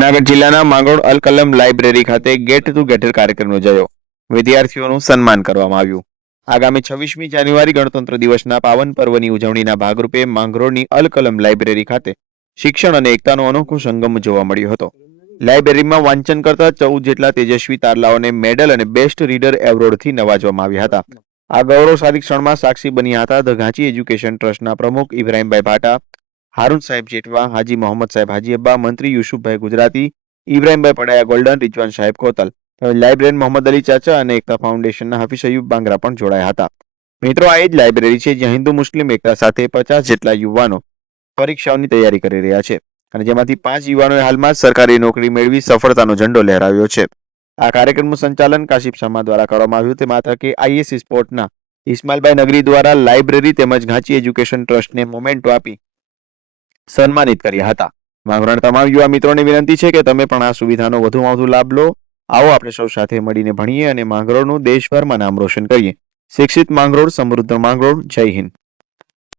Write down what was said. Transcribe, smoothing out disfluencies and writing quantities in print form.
જૂનાગઢ જિલ્લાના માંગરોળ અલ કલમ લાઇબ્રેરી ખાતે ગેટ ટુગેધર કાર્યક્રમ યોજાયો. વિદ્યાર્થીઓનું સન્માન કરવામાં આવ્યું. આગામી 26મી જાન્યુઆરી ગણતંત્ર દિવસના પાવન પર્વની ઉજવણીના ભાગરૂપે માંગરોળની અલ કલમ લાઇબ્રેરી ખાતે શિક્ષણ અને એકતાનો અનોખો સંગમ જોવા મળ્યો હતો. લાઇબ્રેરીમાં વાંચન કરતા 14 જેટલા તેજસ્વી તારલાઓને મેડલ અને બેસ્ટ રીડર એવોર્ડથી નવાજવામાં આવ્યા હતા. આ ગૌરવશાળી ક્ષણમાં સાક્ષી બન્યા હતા ધ ઘાંચી એજ્યુકેશન ટ્રસ્ટના પ્રમુખ ઇબ્રાહીમભાઈ ભાટા, હારૂન સાહેબ જેઠવા, હાજી મોહમ્મદ સાહેબ હાજી અબ્બા, મંત્રી યુસુફભાઈ ગુજરાતી, ઇબ્રાહીમભાઈ પડાયા ગોલ્ડન, રિજવાન સાહેબ કોતલ, લાઇબ્રેરિયન મોહમ્મદ અલી ચાચા અને એકતા ફાઉન્ડેશનના હાફિઝ અયુબ બાંગરા પણ જોડાયા હતા. મિત્રો, આ એ જ લાઇબ્રેરી છે જ્યાં હિન્દુ મુસ્લિમ એકતા સાથે 50 જેટલા યુવાનો પરીક્ષાઓની તૈયારી કરી રહ્યા છે અને જેમાંથી 5 યુવાનોએ હાલમાં જ સરકારી નોકરી મેળવી સફળતાનો ઝંડો લહેરાવ્યો છે. આ કાર્યક્રમનું સંચાલન કાશિફ શર્મા દ્વારા કરવામાં આવ્યું. તેમાં તકે આઈએસસી સ્પોર્ટના ઇસ્માઇલભાઈ નગરી દ્વારા લાઇબ્રેરી તેમજ ઘાંચી એજ્યુકેશન ટ્રસ્ટને મોમેન્ટો આપી સન્માનિત કર્યા હતા. માંગરોળના તમામ યુવા મિત્રોને વિનંતી છે કે તમે પણ આ સુવિધાનો વધુમાં વધુ લાભ લો. આવો આપણે સૌ સાથે મળીને ભણીએ અને માંગરોળનું દેશભરમાં નામ રોશન કરીએ. શિક્ષિત માંગરોળ, સમૃદ્ધ માંગરોળ. જય હિન્દ.